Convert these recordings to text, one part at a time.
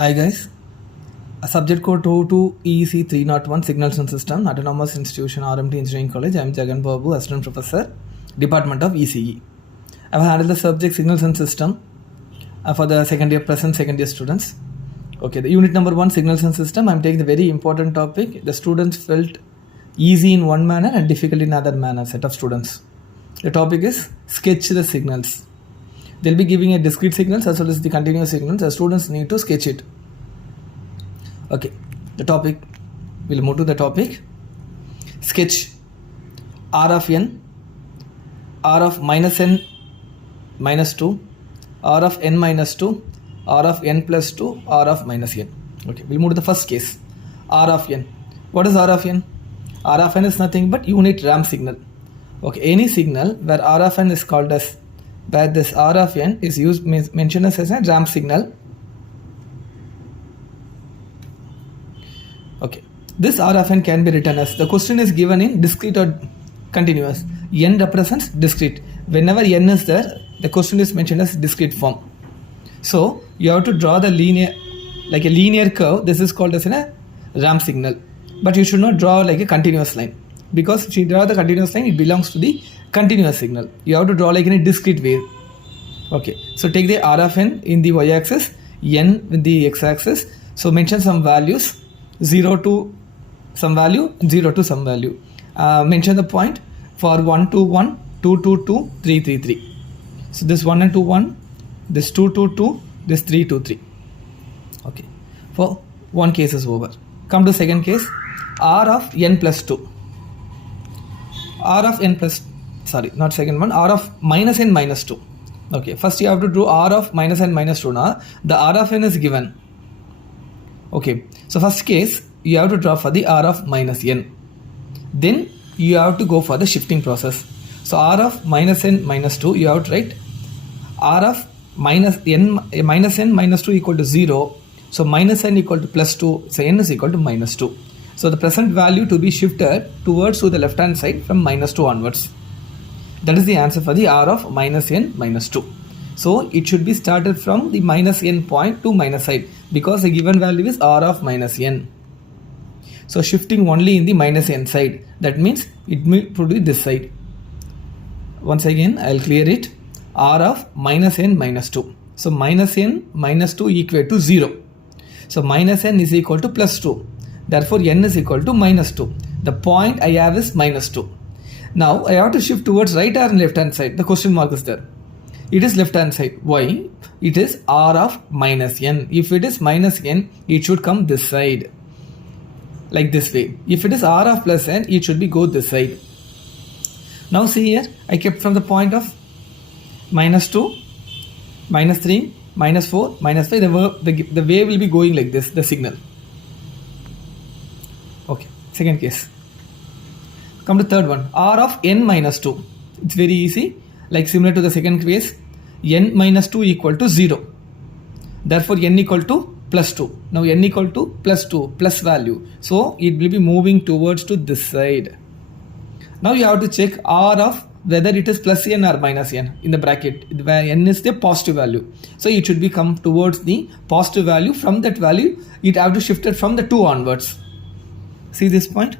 Hi guys, subject code 22EC 301 Signals and System, Autonomous Institution, RMT Engineering College. I am Jagan Babu, Assistant Professor, Department of ECE. I have handled the subject Signals and System for the present second year students. Okay, the unit number 1, Signals and System. I am taking the very important topic. The students felt easy in one manner and difficult in another manner, set of students. The topic is sketch the signals. They'll be giving a discrete signals as well as the continuous signals. The students need to sketch it. Okay, the topic, we'll move to the topic. Sketch R of n, R of minus n minus 2, R of n minus 2, R of n plus 2, R of minus n. Okay, we'll move to the first case. R of n. What is R of n? R of n is nothing but unit ramp signal. Okay, any signal where R of n is called as, where this R of n is used, mentioned as a ramp signal. Okay, this R of n can be written as, the question is given in discrete or continuous. N represents discrete. Whenever n is there, the question is mentioned as discrete form. So you have to draw the linear, like a linear curve. This is called as a ramp signal. But you should not draw like a continuous line, because if you draw the continuous line, it belongs to the continuous signal. You have to draw like in a discrete wave. Okay, so take the R of n in the y-axis, n with the x-axis. So mention some values, 0 to some value, 0 to some value. Mention the point for 1 to 1, 2 to 2, 3 3 3. So this 1 and 2 1, this 2 to 2, this 3 to 3. Okay, for one case is over. Come to second case, R of n plus 2. R of n plus, sorry, not second one, R of minus n minus 2. Okay, first you have to draw R of minus n minus 2. Now the R of n is given. Okay, so first case you have to draw for the R of minus n. Then you have to go for the shifting process. So R of minus n minus 2, you have to write R of minus n minus 2 equal to 0. So minus n equal to plus 2, so n is equal to minus 2. So the present value to be shifted towards to the left hand side from minus 2 onwards. That is the answer for the R of minus n minus 2. So it should be started from the minus n point to minus side, because the given value is R of minus n. So shifting only in the minus n side, that means it will produce this side. Once again I will clear it. R of minus n minus 2. So minus n minus 2 equal to 0. So minus n is equal to plus 2. Therefore n is equal to minus 2. The point I have is minus 2. Now I have to shift towards right or left hand side. The question mark is there. It is left hand side. Why? It is R of minus n. If it is minus n, it should come this side, like this way. If it is R of plus n, it should be go this side. Now see here, I kept from the point of minus 2, minus 3, minus 4, minus 5. The wave will be going like this, the signal. Okay, second case. Come to third one, R of n minus 2. It's very easy, like similar to the second case. N minus 2 equal to 0. Therefore n equal to plus 2. Now n equal to plus 2, plus value. So it will be moving towards to this side. Now you have to check R of whether it is plus n or minus n in the bracket, where n is the positive value. So it should be come towards the positive value. From that value, it have to shift it from the 2 onwards. See this point?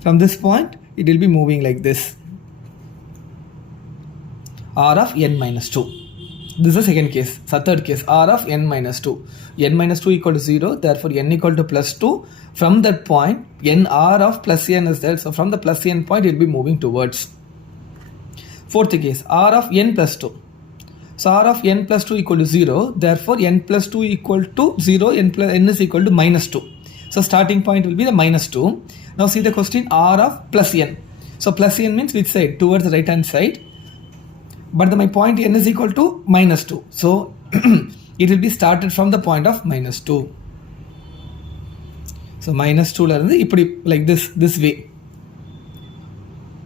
From this point, it will be moving like this. R of n minus 2. This is the second case. So third case, R of n minus 2. N minus 2 equal to 0. Therefore, n equal to plus 2. From that point, n R of plus n is there. So from the plus n point, it will be moving towards. Fourth case, R of n plus 2. So R of n plus 2 equal to 0. Therefore, n plus 2 equal to 0. N is equal to minus 2. So starting point will be the minus 2. Now see the question, R of plus n. So plus n means which side? Towards the right hand side. But my point n is equal to minus 2. So it will be started from the point of minus 2. So minus 2 like this way.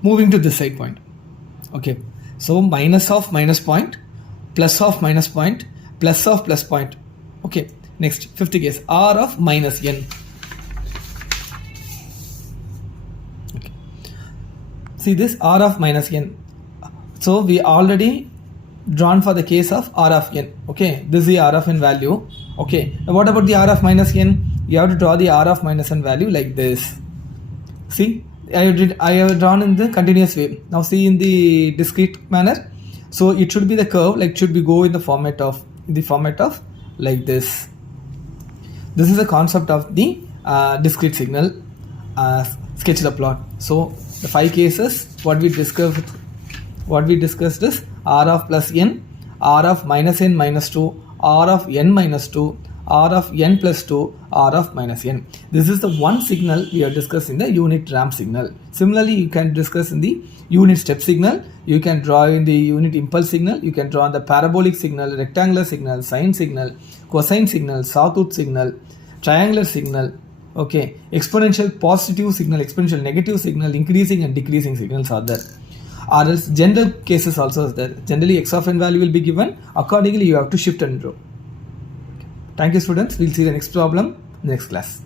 Moving to this side point. Okay. So minus of minus point, plus of minus point, plus of plus point. Okay. Next, fifth case, R of minus n. See this R of minus n. So we already drawn for the case of r of n. Okay, this is the r of n value. Okay, now what about the r of minus n? You have to draw the r of minus n value like this. See, I have drawn in the continuous way. Now see in the discrete manner. So it should be the curve, like should be go in the format of like this. This is the concept of the discrete signal sketch the plot. So the 5 cases what we discussed is r of plus n, r of minus n minus 2, r of n minus 2, r of n plus 2, r of minus n. This is the one signal we are discussing the unit ramp signal. Similarly, you can discuss in the unit step signal, you can draw in the unit impulse signal, you can draw in the parabolic signal, rectangular signal, sine signal, cosine signal, sawtooth signal, triangular signal, okay, exponential positive signal, exponential negative signal, increasing and decreasing signals are there. Or else general cases also is there. Generally x of n value will be given, accordingly you have to shift and draw. Thank you students, we'll see the next problem next class.